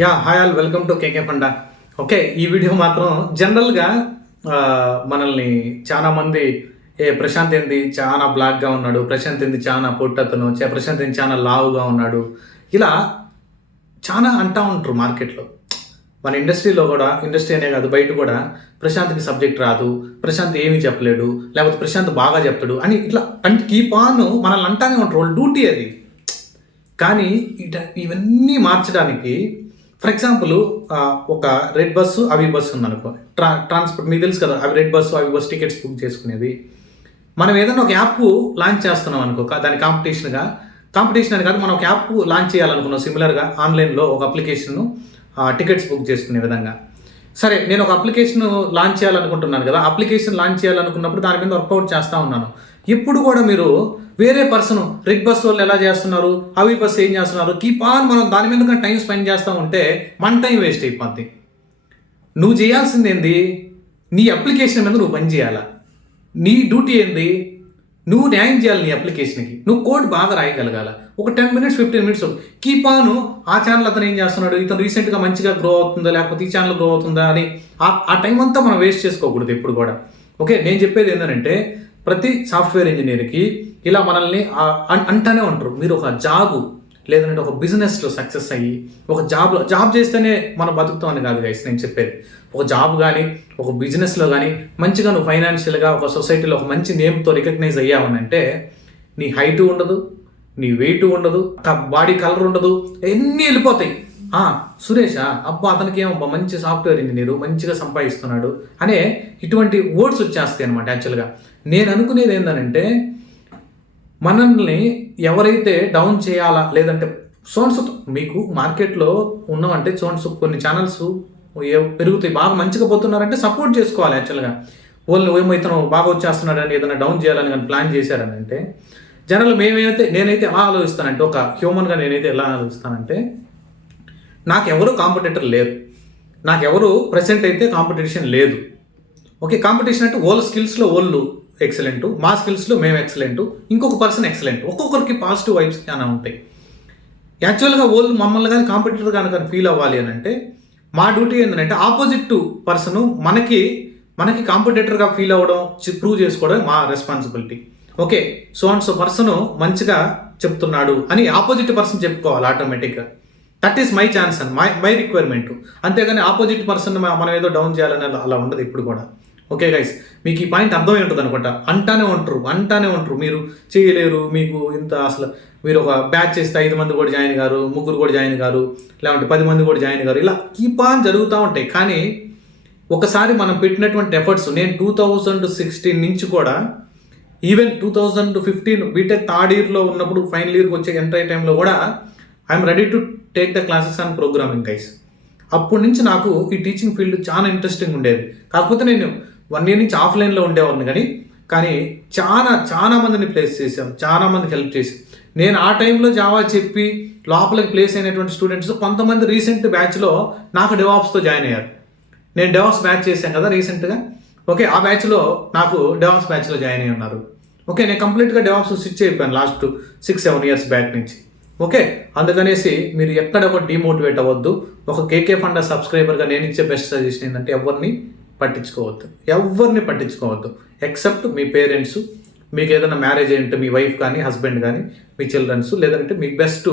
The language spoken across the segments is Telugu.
Hi all, welcome to KK funda. Okay, ఈ వీడియో మాత్రం జనరల్గా మనల్ని చాలా మంది ప్రశాంత్ ఏంది చాలా బ్లాక్గా ఉన్నాడు, ప్రశాంత్ ఏంది చాలా పొట్టతను, ప్రశాంత్ ఏంది చాలా లావుగా ఉన్నాడు, ఇలా చాలా అంటూ ఉంటారు మార్కెట్లో. మన ఇండస్ట్రీలో కూడా, ఇండస్ట్రీ అనే కాదు బయట కూడా, ప్రశాంత్కి సబ్జెక్ట్ రాదు, ప్రశాంత్ ఏమీ చెప్పలేడు, లేకపోతే ప్రశాంత్ బాగా చెప్తాడు అని ఇట్లా కీప్ ఆన్ మనల్ని అంటానే ఉంటారు. వాళ్ళ డ్యూటీ అది. కానీ ఇవన్నీ మార్చడానికి, ఫర్ ఎగ్జాంపుల్ ఒక రెడ్ బస్సు అవి బస్సు ఉందనుకో, ట్రాన్స్పోర్ట్ మీకు తెలుసు కదా, అవి రెడ్ బస్సు అవి బస్సు టికెట్స్ బుక్ చేసుకునేది. మనం ఏదైనా ఒక యాప్ లాంచ్ చేస్తున్నాం అనుకో, దాని కాంపిటీషన్ అని కాదు, మనం ఒక యాప్ లాంచ్ చేయాలనుకున్నాం సిమిలర్గా ఆన్లైన్లో ఒక అప్లికేషన్ టికెట్స్ బుక్ చేసుకునే విధంగా. సరే, నేను ఒక అప్లికేషన్ లాంచ్ చేయాలనుకుంటున్నాను కదా, అప్లికేషన్ లాంచ్ చేయాలనుకున్నప్పుడు దాని మీద వర్కౌట్ చేస్తూ ఉన్నాను. ఇప్పుడు కూడా మీరు వేరే పర్సన్ రెడ్ బస్ వాళ్ళు ఎలా చేస్తున్నారు, అవి బస్ ఏం చేస్తున్నారు, కీప్ ఆన్ మనం దాని మీద టైం స్పెండ్ చేస్తూ ఉంటే మన టైం వేస్ట్ అయిపోద్ది. నువ్వు చేయాల్సింది ఏంది, నీ అప్లికేషన్ మీద నువ్వు పని చేయాలా. నీ డ్యూటీ ఏంది, నువ్వు న్యాయం చేయాలి నీ అప్లికేషన్కి. నువ్వు కోడ్ బాగా రాయగలగాల. ఒక 10 minutes 15 minutes కీప్ ఆన్. ఆ ఛానల్ అతను ఏం చేస్తున్నాడు, ఇతను రీసెంట్గా మంచిగా గ్రో అవుతుందా, లేకపోతే ఈ ఛానల్ గ్రో అవుతుందా అని ఆ టైం అంతా మనం వేస్ట్ చేసుకోకూడదు ఎప్పుడు కూడా. ఓకే, నేను చెప్పేది ఏంటంటే, ప్రతి సాఫ్ట్వేర్ ఇంజనీర్కి ఇలా మనల్ని అంటానే ఉంటారు, మీరు ఒక జాబు లేదంటే ఒక బిజినెస్లో సక్సెస్ అయ్యి, ఒక జాబ్ చేస్తేనే మనం బతుకుతామని కాదు గైస్ నేను చెప్పేది. ఒక జాబ్ కానీ ఒక బిజినెస్లో కానీ మంచిగా నువ్వు ఫైనాన్షియల్గా ఒక సొసైటీలో ఒక మంచి నేమ్తో రికగ్నైజ్ అయ్యావనంటే, నీ హైటు ఉండదు, నీ వెయిట్ ఉండదు, బాడీ కలర్ ఉండదు, ఎన్ని వెళ్ళిపోతాయి. సురేషా అబ్బా అతనికి ఏమబ్బా మంచి సాఫ్ట్వేర్ ఇంజనీరు, మంచిగా సంపాదిస్తున్నాడు అనే ఇటువంటి వర్డ్స్ వచ్చేస్తాయి అనమాట. యాక్చువల్గా నేను అనుకునేది ఏంటంటే, మనల్ని ఎవరైతే డౌన్ చేయాలా, లేదంటే సోన్స్ మీకు మార్కెట్లో ఉన్నామంటే సోన్స్ కొన్ని ఛానల్స్ పెరుగుతాయి, బాగా మంచిగా పోతున్నారంటే సపోర్ట్ చేసుకోవాలి. యాక్చువల్గా వాళ్ళు ఏమైతే బాగా వచ్చేస్తున్నాడని ఏదైనా డౌన్ చేయాలని కానీ ప్లాన్ చేశారని అంటే, జనరల్ నేనైతే ఎలా ఆలోచిస్తానంటే, ఒక హ్యూమన్గా నేనైతే ఎలా ఆలోచిస్తానంటే, నాకెవరు కాంపిటేటర్ లేరు, నాకెవరు ప్రెసెంట్ అయితే కాంపిటీషన్ లేదు. ఓకే, కాంపిటీషన్ అంటే వాళ్ళ స్కిల్స్లో వాళ్ళు ఎక్సలెంట్, మా స్కిల్స్లో మేము ఎక్సలెంట్, ఇంకొక పర్సన్ ఎక్సలెంట్, ఒక్కొక్కరికి పాజిటివ్ వైబ్స్ చాలా ఉంటాయి. యాక్చువల్గా వాళ్ళు మమ్మల్ని కానీ కాంపిటీటర్ కానీ ఫీల్ అవ్వాలి అని అంటే, మా డ్యూటీ ఏంటంటే ఆపోజిట్ పర్సన్ మనకి కాంపిటేటర్గా ఫీల్ అవ్వడం, ప్రూవ్ చేసుకోవడం మా రెస్పాన్సిబిలిటీ. ఓకే, సో పర్సన్ మంచిగా చెప్తున్నాడు అని ఆపోజిట్ పర్సన్ చెప్పుకోవాలి ఆటోమేటిక్గా. That is my chance and my requirement. అంతేగాని ఆపోజిట్ పర్సన్ మనం ఏదో డౌన్ చేయాలని అలా ఉండదు ఇప్పుడు కూడా. ఓకే గైస్, మీకు ఈ పాయింట్ అర్థమై ఉంటుంది అనుకుంటా. అంటానే ఉంటారు మీరు చేయలేరు, మీకు ఇంత అసలు మీరు ఒక బ్యాచ్ చేస్తే 5 మంది కూడా జాయిన్ గారు, 3 కూడా జాయిన్ గారు, లేదంటే 10 మంది కూడా జాయిన్ గారు, ఇలా కీప్ ఆన్ జరుగుతూ ఉంటాయి. కానీ ఒకసారి మనం పెట్టినటువంటి ఎఫర్ట్స్, నేను 2016 నుంచి కూడా ఈవెన్ 2015 బీటెక్ థర్డ్ ఇయర్లో ఉన్నప్పుడు ఫైనల్ ఇయర్కి వచ్చే ఎంటర్ అయ్యే టైంలో కూడా I'm ready to take the classes on programming guys. అప్పటి నుంచి నాకు ఈ టీచింగ్ ఫీల్డ్ చాలా ఇంట్రెస్టింగ్ ఉండేది. కాకపోతే నేను 1 year నుంచి ఆఫ్లైన్లో ఉండేవాడిని, కానీ చాలా మందిని ప్లేస్ చేశాం, చాలా మందికి హెల్ప్ చేసాం. నేను ఆ టైంలో జావా చెప్పి లోపలికి ప్లేస్ అయినటువంటి స్టూడెంట్స్ కొంతమంది రీసెంట్ బ్యాచ్లో నాకు డెవాప్స్తో జాయిన్ అయ్యారు. నేను డెవాప్స్ బ్యాచ్ చేశాను కదా రీసెంట్గా. ఓకే, ఆ బ్యాచ్లో నాకు డెవాప్స్ బ్యాచ్లో జాయిన్ అయ్యి ఉన్నారు. ఓకే, నేను కంప్లీట్గా డెవాప్స్ స్విచ్ అయిపోయాను లాస్ట్ 6-7 years బ్యాక్ నుంచి. ఓకే, అందుకనేసి మీరు ఎక్కడ ఒక డిమోటివేట్ అవ్వద్దు. ఒక కేకే ఫండా సబ్స్క్రైబర్గా నేను ఇచ్చే బెస్ట్ సజెషన్ ఏంటంటే, ఎవరిని పట్టించుకోవద్దు ఎక్సెప్ట్ మీ పేరెంట్స్. మీకు ఏదైనా మ్యారేజ్ అయ్యింటే మీ వైఫ్ కానీ, హస్బెండ్ కానీ, మీ చిల్డ్రన్స్, లేదంటే మీ బెస్ట్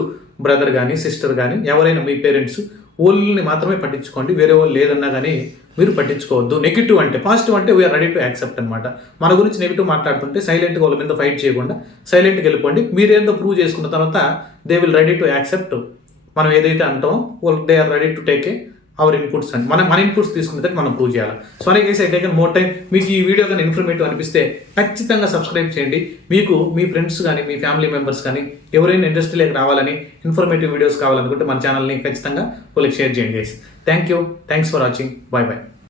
బ్రదర్ కానీ, సిస్టర్ కానీ, ఎవరైనా మీ పేరెంట్స్, వాళ్ళని మాత్రమే పట్టించుకోండి. వేరే వాళ్ళు లేదన్నా కానీ మీరు పట్టించుకోవద్దు. నెగిటివ్ అంటే, పాజిటివ్ అంటే వీఆర్ రెడీ టు యాక్సెప్ట్ అనమాట. మన గురించి నెగిటివ్ మాట్లాడుతుంటే సైలెంట్గా వాళ్ళ మీద ఫైట్ చేయకుండా సైలెంట్గా వెళ్ళిపోండి. మీరేందో ప్రూవ్ చేసుకున్న తర్వాత they will ready to accept. మనం ఏదైతే అంటామో వాళ్ళు they are ready to take our inputs అని మన ఇన్పుట్స్ తీసుకునే మనం ప్రూవ్ చేయాలి. Sorry guys, I taken more time. మీకు ఈ వీడియో కానీ ఇన్ఫర్మేటివ్ అనిపిస్తే ఖచ్చితంగా సబ్స్క్రైబ్ చేయండి. మీకు మీ ఫ్రెండ్స్ కానీ, మీ ఫ్యామిలీ మెంబర్స్ కానీ ఎవరైనా ఇండస్ట్రీలోకి రావాలని, ఇన్ఫర్మేటివ్ వీడియోస్ కావాలనుకుంటే మన ఛానల్ని ఖచ్చితంగా వాళ్ళకి షేర్ చేయండి guys. Thanks for watching. Bye.